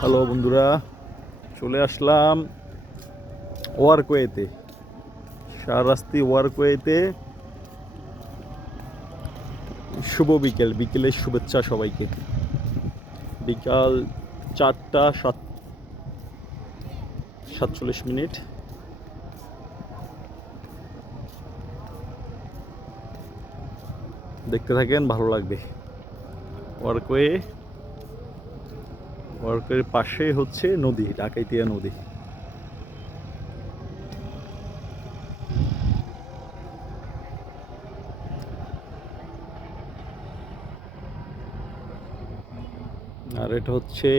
Hello বন্ধুরা, চলে আসলাম ওয়ারকোয়েতে শাহরাস্তি ওয়ারকোয়েতে শুভ বিকেল, বিকেলের শুভেচ্ছা সবাইকে। বিকাল চারটা সাত, সাতচল্লিশ মিনিট। দেখতে থাকেন, ভালো লাগবে। ওয়ার্কওয়ে ওয়ার্কের পাশে হচ্ছে নদী, ডাকাইতিয়া নদী। আর এটা হচ্ছে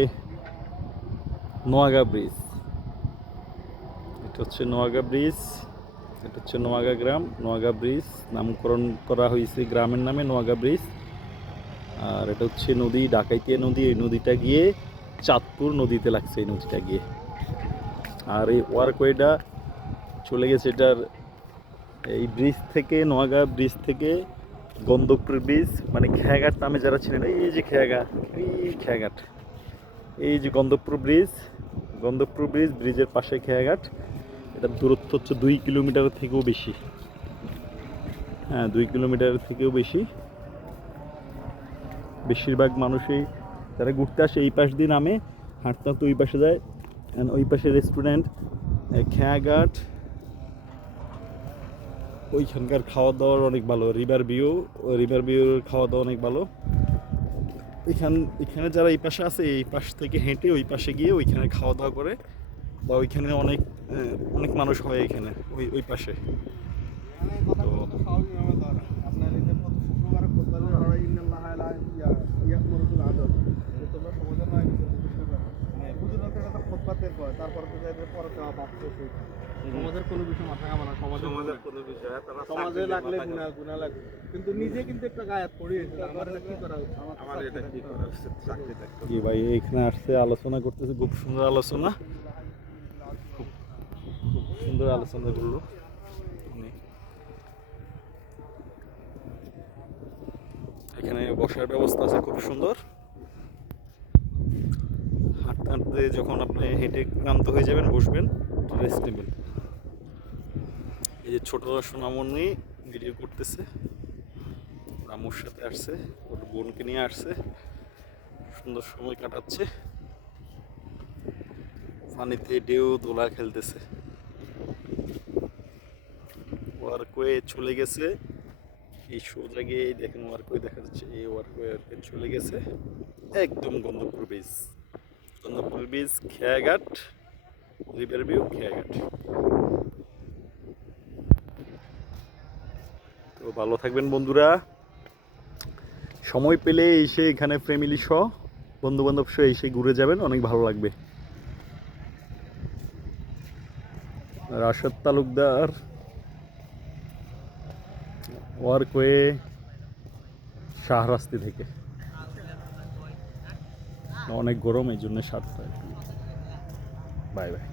নোয়াগা ব্রিজ। এটা হচ্ছে নোয়াগা ব্রিজ, এটা হচ্ছে নোয়াগা গ্রাম, নোয়াগা ব্রিজ। নামকরণ করা হয়েছে গ্রামের নামে নোয়াগা ব্রিজ। আর এটা হচ্ছে নদী, ডাকাইতিয়া নদী। এই নদীটা গিয়ে চাঁদপুর নদীতে লাগছে, এই নদীটা গিয়ে। আর এই ওয়ার্কওয়েটা চলে গেছে এটার এই ব্রিজ থেকে, নোয়াগা ব্রিজ থেকে গন্ধপুর ব্রিজ মানে খেয়াঘাট নামে যারা ছিলেন এই যে খেয়াঘাট, এই খেয়াঘাট। এই যে গন্ধপুর ব্রিজ গন্ধপুর ব্রিজ, ব্রিজের পাশে খেয়াঘাট। এটার দূরত্ব হচ্ছে দুই কিলোমিটারের থেকেও বেশি। হ্যাঁ দুই কিলোমিটারের থেকেও বেশি। বেশিরভাগ মানুষই যারা ঘুরতে আসে। এই পাশ দিয়ে নামে, হাঁটতে হাঁটতে ওই পাশে যায়। অ্যান্ড ওই পাশে রেস্টুরেন্ট খেয়াঘাট। ওইখানকার খাওয়া দাওয়ার অনেক ভালো। রিভার ভিউ রিভার ভিউর খাওয়া দাওয়া অনেক ভালো। এখান, এখানে যারা এই পাশে আছে, এই পাশ থেকে হেঁটে ওই পাশে গিয়ে ওইখানে খাওয়া দাওয়া করে। বা ওইখানে অনেক অনেক মানুষ হয় এখানে, ওই ওই পাশে তো আপনার এই যে প্রতি শুক্রবারে খোদবার হয় ইন্নাল্লাহ আলা ইয়া ইয়ামুরুল আদল তো তোমরা সমাজের নয় মানে হুজুরকে একটা কয় তারপর তো যাদের পরে দেওয়া বাচ্চা সেই সমাজের কোনো বিষয় মাথা কামানা সমাজের সমাজের কোনো বিষয় তারা সমাজে লাগলে গুণা গুণা লাগবে। কিন্তু নিজে কিন্তু একটা গায়াত পড়িয়েছে আমার এটা কি করা উচিত? আমার এটা কি করা উচিত? চাকরি দেখতে জি ভাই এখানে আসছে আলোচনা করতেছে খুব সুন্দর আলোচনা। খুব খুব সুন্দর আলোচনা করল এখানে বসার ব্যবস্থা আছে খুব সুন্দর। হাঁটতে যখন আপনি হেঁটে ক্লান্ত হয়ে যাবেন, বসবেন রেস্ট নেবেন। এই যে ছোট সোনামণি ভিডিও করতেছে রামুর সাথে আসছে, ওর বোনকে নিয়ে আসছে, সুন্দর সময় কাটাচ্ছে। পানিতে ঢেউ দোলা খেলতেছে। ওয়ার্কওয়ে চলে গেছে। এই সোজা গিয়ে দেখেন, ওয়ার্কওয়ে দেখা যাচ্ছে, এই ওয়ার্কওয়ে চলে গেছে। একদম গন্ধপুর বীজ বীজ খেয়াঘাট, রিভার ভিউ খেয়াঘাট। তো ভালো থাকবেন বন্ধুরা। সময় পেলে এসে এখানে ফ্যামিলি সহ বন্ধু বান্ধব সহ এসে ঘুরে যাবেন, অনেক ভালো লাগবে। রাশেদ তালুকদার ওয়ার্কওয়ে শাহরাস্তি থেকে। অনেক গরম এই জন্য সাতটা বাই বাই।